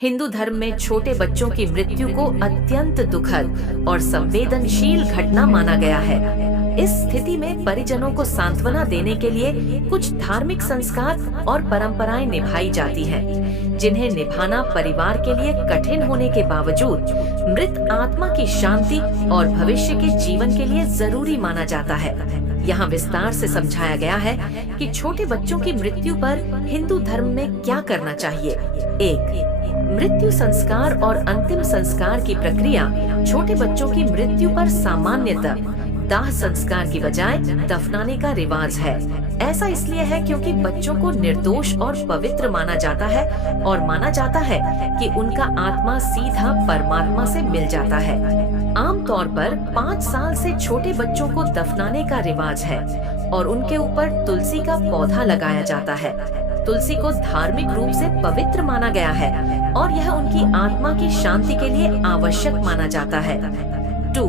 हिंदू धर्म में छोटे बच्चों की मृत्यु को अत्यंत दुखद और संवेदनशील घटना माना गया है। इस स्थिति में परिजनों को सांत्वना देने के लिए कुछ धार्मिक संस्कार और परंपराएं निभाई जाती हैं, जिन्हें निभाना परिवार के लिए कठिन होने के बावजूद मृत आत्मा की शांति और भविष्य के जीवन के लिए जरूरी माना जाता है। यहाँ विस्तार से समझाया गया है कि छोटे बच्चों की मृत्यु पर हिंदू धर्म में क्या करना चाहिए। 1. मृत्यु संस्कार और अंतिम संस्कार की प्रक्रिया। छोटे बच्चों की मृत्यु पर सामान्यतः दाह संस्कार की बजाय दफनाने का रिवाज है। ऐसा इसलिए है क्योंकि बच्चों को निर्दोष और पवित्र माना जाता है और माना जाता है कि उनका आत्मा सीधा परमात्मा से मिल जाता है। आमतौर पर 5 साल से छोटे बच्चों को दफनाने का रिवाज है और उनके ऊपर तुलसी का पौधा लगाया जाता है। तुलसी को धार्मिक रूप से पवित्र माना गया है और यह उनकी आत्मा की शांति के लिए आवश्यक माना जाता है। 2.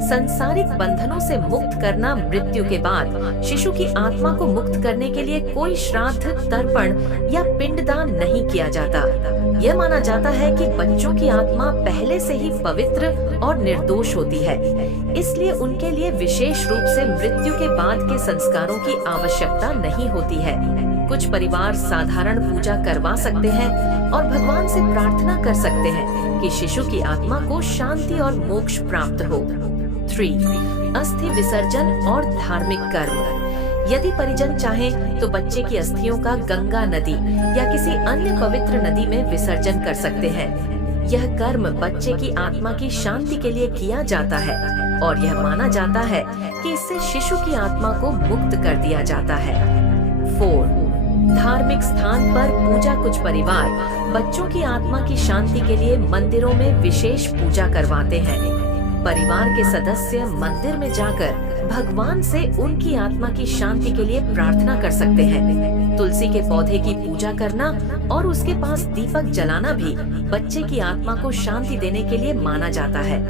संसारिक बंधनों से मुक्त करना। मृत्यु के बाद शिशु की आत्मा को मुक्त करने के लिए कोई श्राद्ध, तर्पण या पिंडदान नहीं किया जाता। यह माना जाता है कि बच्चों की आत्मा पहले से ही पवित्र और निर्दोष होती है, इसलिए उनके लिए विशेष रूप से मृत्यु के बाद के संस्कारों की आवश्यकता नहीं होती है। कुछ परिवार साधारण पूजा करवा सकते हैं और भगवान से प्रार्थना कर सकते हैं कि शिशु की आत्मा को शांति और मोक्ष प्राप्त हो। 3. अस्थि विसर्जन और धार्मिक कर्म। यदि परिजन चाहें तो बच्चे की अस्थियों का गंगा नदी या किसी अन्य पवित्र नदी में विसर्जन कर सकते हैं। यह कर्म बच्चे की आत्मा की शांति के लिए किया जाता है और यह माना जाता है कि इससे शिशु की आत्मा को मुक्त कर दिया जाता है। 4. धार्मिक स्थान पर पूजा। कुछ परिवार बच्चों की आत्मा की शांति के लिए मंदिरों में विशेष पूजा करवाते हैं। परिवार के सदस्य मंदिर में जाकर भगवान से उनकी आत्मा की शांति के लिए प्रार्थना कर सकते हैं। तुलसी के पौधे की पूजा करना और उसके पास दीपक जलाना भी बच्चे की आत्मा को शांति देने के लिए माना जाता है।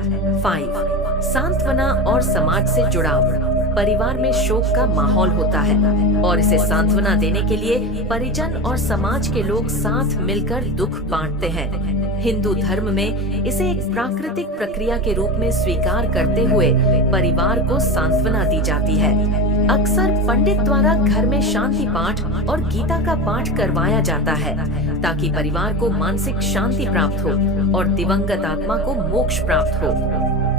5. सांत्वना और समाज से जुड़ाव। परिवार में शोक का माहौल होता है और इसे सांत्वना देने के लिए परिजन और समाज के लोग साथ मिलकर दुख बांटते हैं। हिंदू धर्म में इसे एक प्राकृतिक प्रक्रिया के रूप में स्वीकार करते हुए परिवार को सांत्वना दी जाती है। अक्सर पंडित द्वारा घर में शांति पाठ और गीता का पाठ करवाया जाता है ताकि परिवार को मानसिक शांति प्राप्त हो और दिवंगत आत्मा को मोक्ष प्राप्त हो।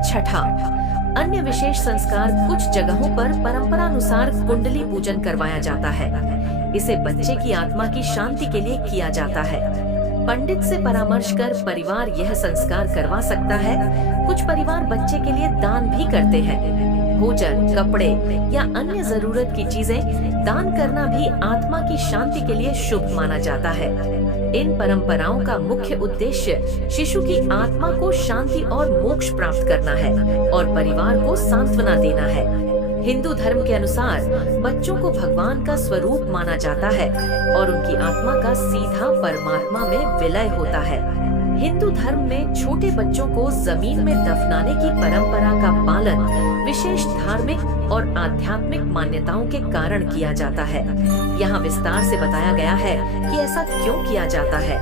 6. अन्य विशेष संस्कार। कुछ जगहों पर परंपरानुसार कुंडली पूजन करवाया जाता है। इसे बच्चे की आत्मा की शांति के लिए किया जाता है। पंडित से परामर्श कर परिवार यह संस्कार करवा सकता है। कुछ परिवार बच्चे के लिए दान भी करते हैं। भोजन, कपड़े या अन्य जरूरत की चीजें दान करना भी आत्मा की शांति के लिए शुभ माना जाता है। इन परंपराओं का मुख्य उद्देश्य शिशु की आत्मा को शांति और मोक्ष प्राप्त करना है और परिवार को सांत्वना देना है। हिंदू धर्म के अनुसार बच्चों को भगवान का स्वरूप माना जाता है और उनकी आत्मा का सीधा परमात्मा में विलय होता है। हिंदू धर्म में छोटे बच्चों को जमीन में दफनाने की परंपरा का पालन विशेष धार्मिक और आध्यात्मिक मान्यताओं के कारण किया जाता है। यहाँ विस्तार से बताया गया है कि ऐसा क्यों किया जाता है।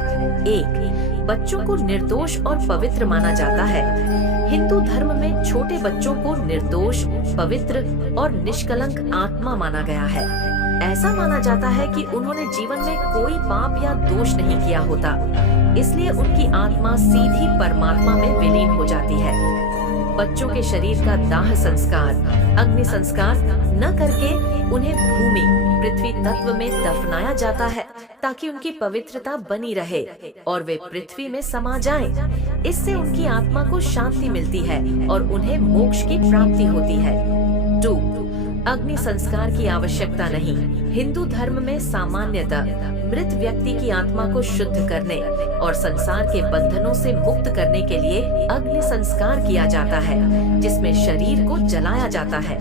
1. बच्चों को निर्दोष और पवित्र माना जाता है। हिंदू धर्म में छोटे बच्चों को निर्दोष, पवित्र और निष्कलंक आत्मा माना गया है। ऐसा माना जाता है कि उन्होंने जीवन में कोई पाप या दोष नहीं किया होता, इसलिए उनकी आत्मा सीधी परमात्मा में विलीन हो जाती है। बच्चों के शरीर का दाह संस्कार, अग्नि संस्कार न करके उन्हें भूमि, पृथ्वी तत्व में दफनाया जाता है ताकि उनकी पवित्रता बनी रहे और वे पृथ्वी में समा जाएं। इससे उनकी आत्मा को शांति मिलती है और उन्हें मोक्ष की प्राप्ति होती है। 2. अग्नि संस्कार की आवश्यकता नहीं। हिंदू धर्म में सामान्यतः मृत व्यक्ति की आत्मा को शुद्ध करने और संसार के बंधनों से मुक्त करने के लिए अग्नि संस्कार किया जाता है, जिसमें शरीर को जलाया जाता है।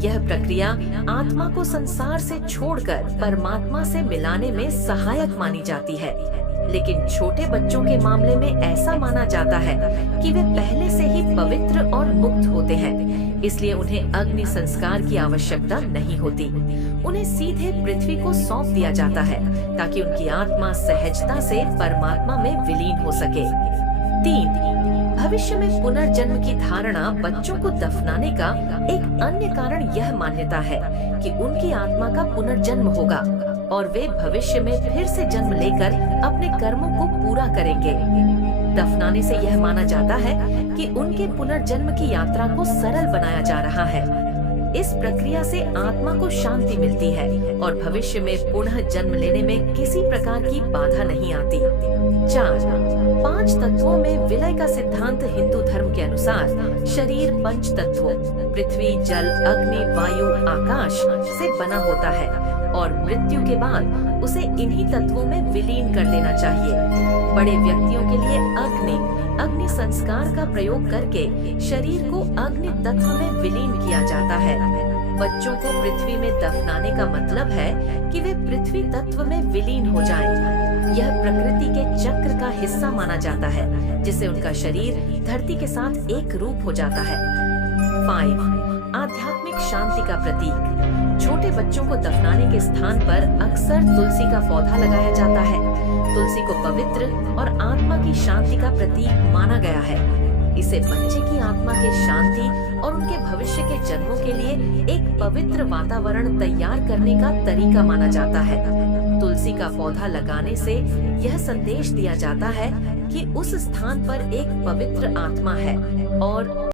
यह प्रक्रिया आत्मा को संसार से छोड़कर परमात्मा से मिलाने में सहायक मानी जाती है। लेकिन छोटे बच्चों के मामले में ऐसा माना जाता है कि वे पहले से ही पवित्र और मुक्त होते हैं, इसलिए उन्हें अग्नि संस्कार की आवश्यकता नहीं होती। उन्हें सीधे पृथ्वी को सौंप दिया जाता है ताकि उनकी आत्मा सहजता से परमात्मा में विलीन हो सके। 3. भविष्य में पुनर्जन्म की धारणा बच्चों को दफनाने का एक अन्य कारण यह मान्यता है कि उनकी आत्मा का पुनर्जन्म होगा और वे भविष्य में फिर से जन्म लेकर अपने कर्मों को पूरा करेंगे। दफनाने से यह माना जाता है कि उनके पुनर्जन्म की यात्रा को सरल बनाया जा रहा है। इस प्रक्रिया से आत्मा को शांति मिलती है और भविष्य में पुनः जन्म लेने में किसी प्रकार की बाधा नहीं आती। 4. 5 तत्वों में विलय का सिद्धांत हिंदू धर्म के अनुसार शरीर 5 तत्वों पृथ्वी, जल, अग्नि, वायु, आकाश से बना होता है और मृत्यु के बाद उसे इन्हीं तत्वों में विलीन कर देना चाहिए। बड़े व्यक्तियों के लिए अग्नि संस्कार का प्रयोग करके शरीर को अग्नि तत्व में विलीन किया जाता है। बच्चों को पृथ्वी में दफनाने का मतलब है कि वे पृथ्वी तत्व में विलीन हो जाएं। यह प्रकृति के चक्र का हिस्सा माना जाता है जिससे उनका शरीर धरती के साथ एक रूप हो जाता है। 5. आध्यात्मिक शांति का प्रतीक। छोटे बच्चों को दफनाने के स्थान पर अक्सर तुलसी का पौधा लगाया जाता है। तुलसी को पवित्र और आत्मा की शांति का प्रतीक माना गया है। इसे बच्चे की आत्मा के शांति और उनके भविष्य के जन्मों के लिए एक पवित्र वातावरण तैयार करने का तरीका माना जाता है। तुलसी का पौधा लगाने से यह संदेश दिया जाता है कि उस स्थान पर एक पवित्र आत्मा है और